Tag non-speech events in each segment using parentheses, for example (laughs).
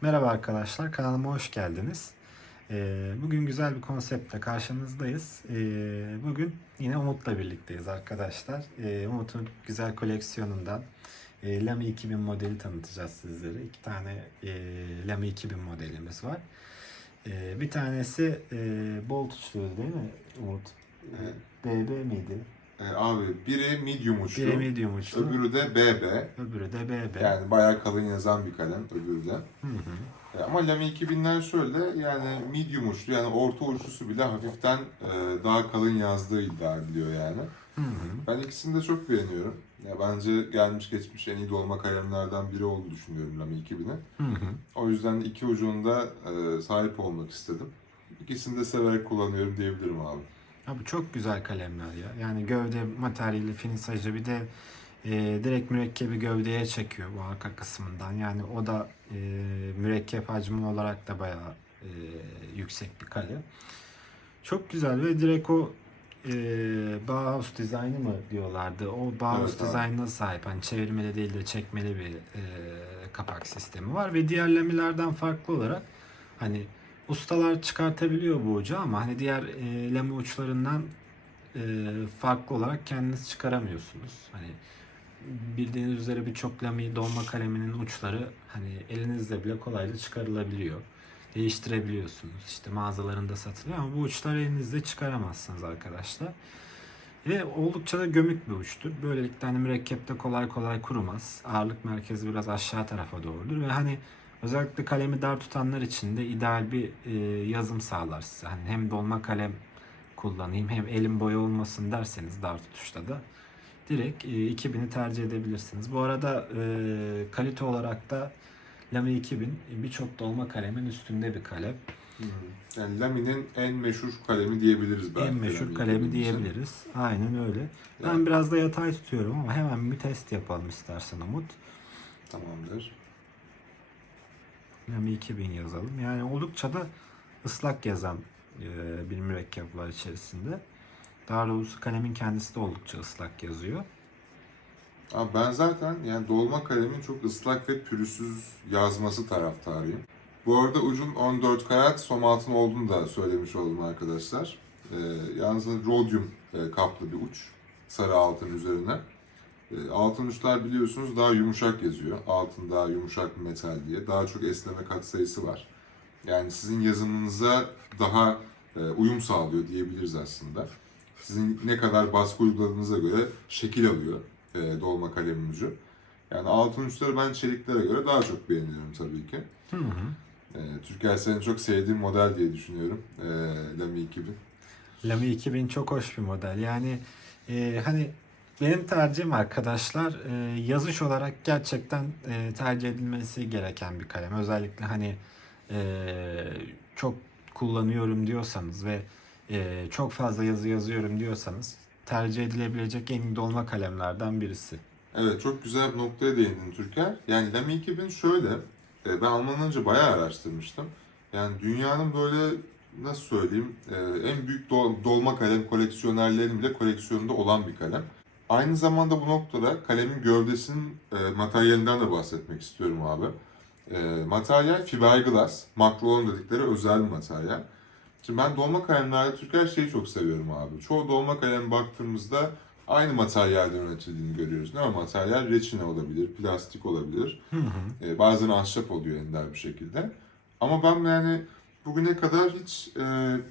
Merhaba arkadaşlar, kanalıma hoş geldiniz. Ee, Bugün güzel bir konseptle karşınızdayız. Ee, Bugün yine Umut'la birlikteyiz arkadaşlar. Ee, Umut'un güzel koleksiyonundan e, Lamy 2000 modeli tanıtacağız sizlere. İki tane e, Lamy 2000 modelimiz var. Bir tanesi e, Bolt uçlu değil mi Umut? BB miydi? Ee, abi biri medium uçlu, Biri medium uçlu, öbürü de BB. öbürü de BB. Yani bayağı kalın yazan bir kalem öbürü de. Hı hı. Ee, Ama Lamy 2000'ler şöyle yani medium uçlu yani orta uçlusu bile hafiften e, daha kalın yazdığı iddia ediliyor yani. Hı hı. Ben ikisini de çok beğeniyorum. Ya bence gelmiş geçmiş en iyi dolma kalemlerden biri olduğunu düşünüyorum Lamy 2000'i. Hı hı. O yüzden de iki ucunda e, sahip olmak istedim. İkisini de severek kullanıyorum diyebilirim abi. Abi çok güzel kalemler ya. Yani gövde materyali, finisajı bir de e, direkt mürekkebi gövdeye çekiyor bu arka kısmından. Yani o da e, mürekkep hacmi olarak da bayağı e, yüksek bir kalem. Çok güzel ve direkt o e, Bauhaus dizaynı mı diyorlardı. O Bauhaus Evet dizaynına sahip. Hani çevirmeli değil de çekmeli bir e, kapak sistemi var ve diğer lamilerden farklı olarak hani ustalar çıkartabiliyor bu ucu ama hani diğer e, lami uçlarından e, farklı olarak kendiniz çıkaramıyorsunuz. Hani bildiğiniz üzere birçok lami dolma kaleminin uçları hani elinizle bile kolayca çıkarılabiliyor. Değiştirebiliyorsunuz. İşte mağazalarında satılıyor ama bu uçları elinizle çıkaramazsınız arkadaşlar. Ve oldukça da gömük bir uçtur. Böylelikle hani mürekkepte kolay kolay kurumaz. Ağırlık merkezi biraz aşağı tarafa doğrudur ve hani özellikle kalemi dar tutanlar için de ideal bir e, yazım sağlar size. Hani hem dolma kalem kullanayım hem elim boya olmasın derseniz dar tutuşta da direkt e, 2000'i tercih edebilirsiniz. Bu arada e, kalite olarak da Lamy 2000 birçok dolma kalemin üstünde bir kalem. Yani Lamy'nin en meşhur kalemi diyebiliriz belki. en meşhur Lamy kalemi 2000 için. diyebiliriz. Aynen öyle. Ben Yani- biraz da yatay tutuyorum ama hemen bir test yapalım istersen Umut. Tamamdır. Lamy 2000 yazalım. Yani oldukça da ıslak yazan e, bir mürekkep var içerisinde. Daha doğrusu kalemin kendisi de oldukça ıslak yazıyor. Abi ben zaten yani dolma kalemin çok ıslak ve pürüzsüz yazması taraftarıyım. Bu arada ucun 14 karat som altın olduğunu da söylemiş oldum arkadaşlar. Ee, yalnız rodyum e, kaplı bir uç. Sarı altın üzerine. Ee, altın uçlar biliyorsunuz daha yumuşak yazıyor. Altın daha yumuşak bir metal diye. Daha çok esneme katsayısı var. Yani sizin yazımınıza daha e, uyum sağlıyor diyebiliriz aslında. Sizin ne kadar baskı uyguladığınıza göre şekil alıyor e, dolma kalemin ucu. Yani altın uçları ben çeliklere göre daha çok beğeniyorum tabii ki. Hı hı. E, Türker senin çok sevdiğin model diye düşünüyorum. E, Lamy 2000. Lamy 2000 çok hoş bir model. Yani e, hani benim tercihim arkadaşlar e, yazış olarak gerçekten e, tercih edilmesi gereken bir kalem. Özellikle hani e, çok kullanıyorum diyorsanız ve çok fazla yazı yazıyorum diyorsanız tercih edilebilecek en dolma kalemlerden birisi. Evet çok güzel bir noktaya değindin Türker. Yani Lamy 2000 şöyle, ben Alman önce bayağı araştırmıştım. Yani dünyanın böyle nasıl söyleyeyim en büyük dol- dolma kalem koleksiyonerlerin bile koleksiyonunda olan bir kalem. Aynı zamanda bu noktada kalemin gövdesinin e, materyalinden de bahsetmek istiyorum abi. E, materyal fiberglass, makrolon dedikleri özel bir materyal. Şimdi ben dolma kalemlerde Türker şeyi çok seviyorum abi. Çoğu dolma kalem baktığımızda aynı materyalden üretildiğini görüyoruz. Ne o materyal? Reçine olabilir, plastik olabilir. Hı hı. E, bazen ahşap oluyor ender bir şekilde. Ama ben yani bugüne kadar hiç e,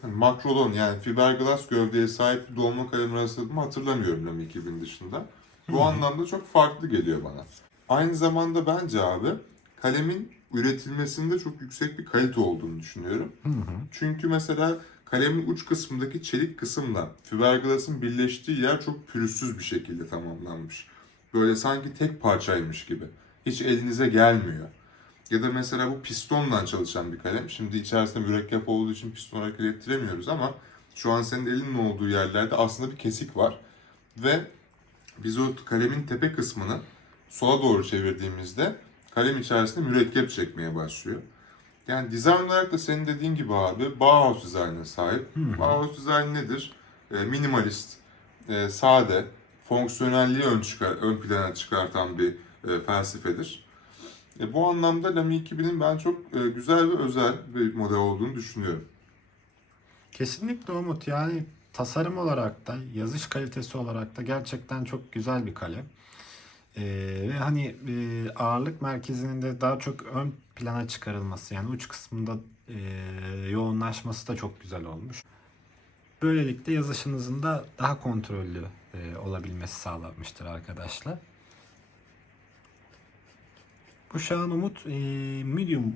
hani makrolon yani fiberglass gövdeye sahip bir dolma kalemi rastladığımı hatırlamıyorum Lamy 2000 dışında. Bu anlamda çok farklı geliyor bana. Aynı zamanda bence abi kalemin üretilmesinde çok yüksek bir kalite olduğunu düşünüyorum. Çünkü mesela kalemin uç kısmındaki çelik kısımla fiberglass'ın birleştiği yer çok pürüzsüz bir şekilde tamamlanmış. Böyle sanki tek parçaymış gibi. Hiç elinize gelmiyor. Ya da mesela bu pistonla çalışan bir kalem. Şimdi içerisinde mürekkep olduğu için piston hareket ettiremiyoruz ama şu an senin elinin olduğu yerlerde aslında bir kesik var. Ve biz o kalemin tepe kısmını sola doğru çevirdiğimizde kalem içerisinde mürekkep çekmeye başlıyor. Yani dizayn olarak da senin dediğin gibi abi Bauhaus dizaynına sahip. hı. Bauhaus dizayn nedir? E, minimalist, e, sade, fonksiyonelliği ön, çıkar, ön plana çıkartan bir e, felsefedir. E, bu anlamda Lamy 2000'in ben çok e, güzel ve özel bir model olduğunu düşünüyorum. Kesinlikle Umut yani tasarım olarak da yazış kalitesi olarak da gerçekten çok güzel bir kalem. Ee, ve hani e, ağırlık merkezinin de daha çok ön plana çıkarılması yani uç kısmında e, yoğunlaşması da çok güzel olmuş. Böylelikle yazışınızın da daha kontrollü e, olabilmesi sağlanmıştır arkadaşlar. Bu şu an Umut e, medium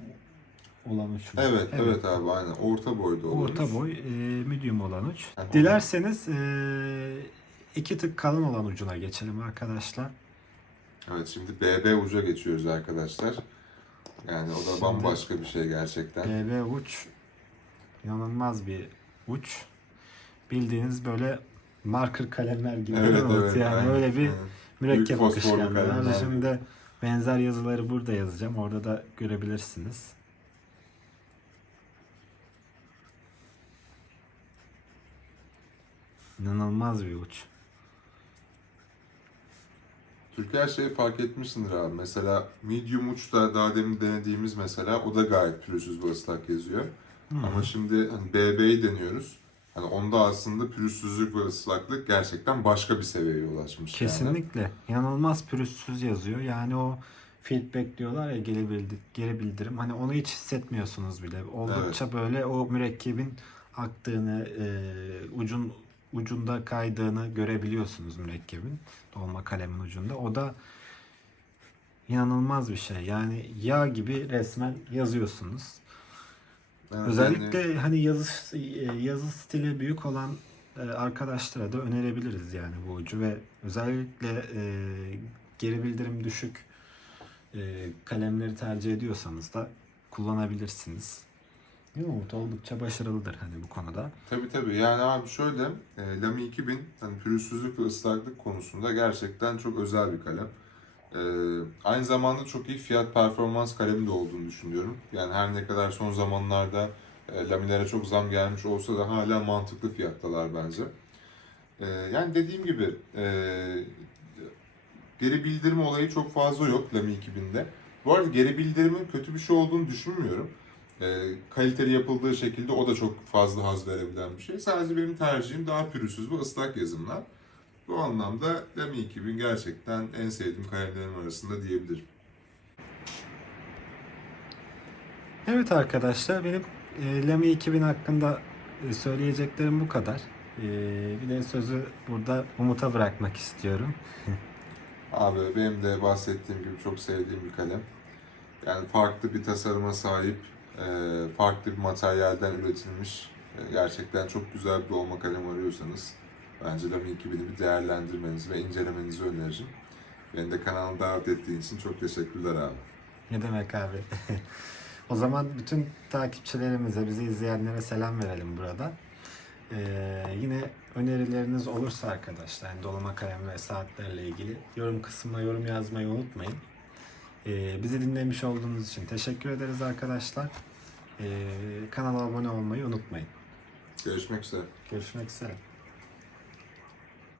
olan uç mu? Evet, evet, abi aynen. Orta boyda olan Orta boy, e, medium olan uç. Dilerseniz e, iki tık kalın olan ucuna geçelim arkadaşlar. Evet, şimdi BB uca geçiyoruz arkadaşlar. Yani o da Şimdi- bambaşka bir şey gerçekten. BB uç inanılmaz bir uç. Bildiğiniz böyle marker kalemler gibi Evet, evet. yani aynen, öyle bir aynen. mürekkep Büyük fosforlu kalemler. Şimdi benzer yazıları burada yazacağım. Orada da görebilirsiniz. İnanılmaz bir uç. Türkiye şey fark etmişsindir abi. Mesela medium uçta daha demin denediğimiz mesela o da gayet pürüzsüz ve ıslak yazıyor. Ama şimdi hani BB'yi deniyoruz. Hani onda aslında pürüzsüzlük ve ıslaklık gerçekten başka bir seviyeye ulaşmış. yani. Kesinlikle. İnanılmaz pürüzsüz yazıyor. Yani o feedback diyorlar ya geri, bildi- geri bildirim. Hani onu hiç hissetmiyorsunuz bile. Oldukça böyle o mürekkebin aktığını, e, ucun ucunda kaydığını görebiliyorsunuz mürekkebin. Dolma kalemin ucunda. O da inanılmaz bir şey. Yani yağ gibi resmen yazıyorsunuz. Evet, Özellikle yani- hani yazı e, yazı stili büyük olan e, arkadaşlara da önerebiliriz yani bu ucu ve özellikle e, geri bildirim düşük e, kalemleri tercih ediyorsanız da kullanabilirsiniz. Umut? Oldukça başarılıdır hani bu konuda. Tabii tabii. Yani abi şöyle, e, Lamy 2000 hani pürüzsüzlük ve ıslaklık konusunda gerçekten çok özel bir kalem. E, aynı zamanda çok iyi fiyat performans kalemi de olduğunu düşünüyorum. Yani her ne kadar son zamanlarda e, Lamilere çok zam gelmiş olsa da hala mantıklı fiyattalar bence. E, yani dediğim gibi e, geri bildirim olayı çok fazla yok Lamy 2000'de. Bu arada geri bildirimin kötü bir şey olduğunu düşünmüyorum. E, kaliteli yapıldığı şekilde o da çok fazla haz verebilen bir şey. Sadece benim tercihim daha pürüzsüz ve ıslak yazımlar. Bu anlamda Lamy 2000 gerçekten en sevdiğim kalemlerim arasında diyebilirim. Evet arkadaşlar benim e, Lamy 2000 hakkında e, söyleyeceklerim bu kadar. E, bir de sözü burada Umut'a bırakmak istiyorum. (laughs) Abi benim de bahsettiğim gibi çok sevdiğim bir kalem. Yani farklı bir tasarıma sahip, e, farklı bir materyalden üretilmiş, e, gerçekten çok güzel bir dolma kalem arıyorsanız bence Lamy 2000'i bir değerlendirmenizi ve incelemenizi öneririm. Beni de kanala davet ettiğin için çok teşekkürler abi. Ne demek abi? (laughs) o zaman bütün takipçilerimize, bizi izleyenlere selam verelim burada. Ee, yine önerileriniz olursa arkadaşlar, yani dolama kalem ve saatlerle ilgili yorum kısmına yorum yazmayı unutmayın. Ee, bizi dinlemiş olduğunuz için teşekkür ederiz arkadaşlar. Ee, kanala abone olmayı unutmayın. Görüşmek üzere. Görüşmek üzere.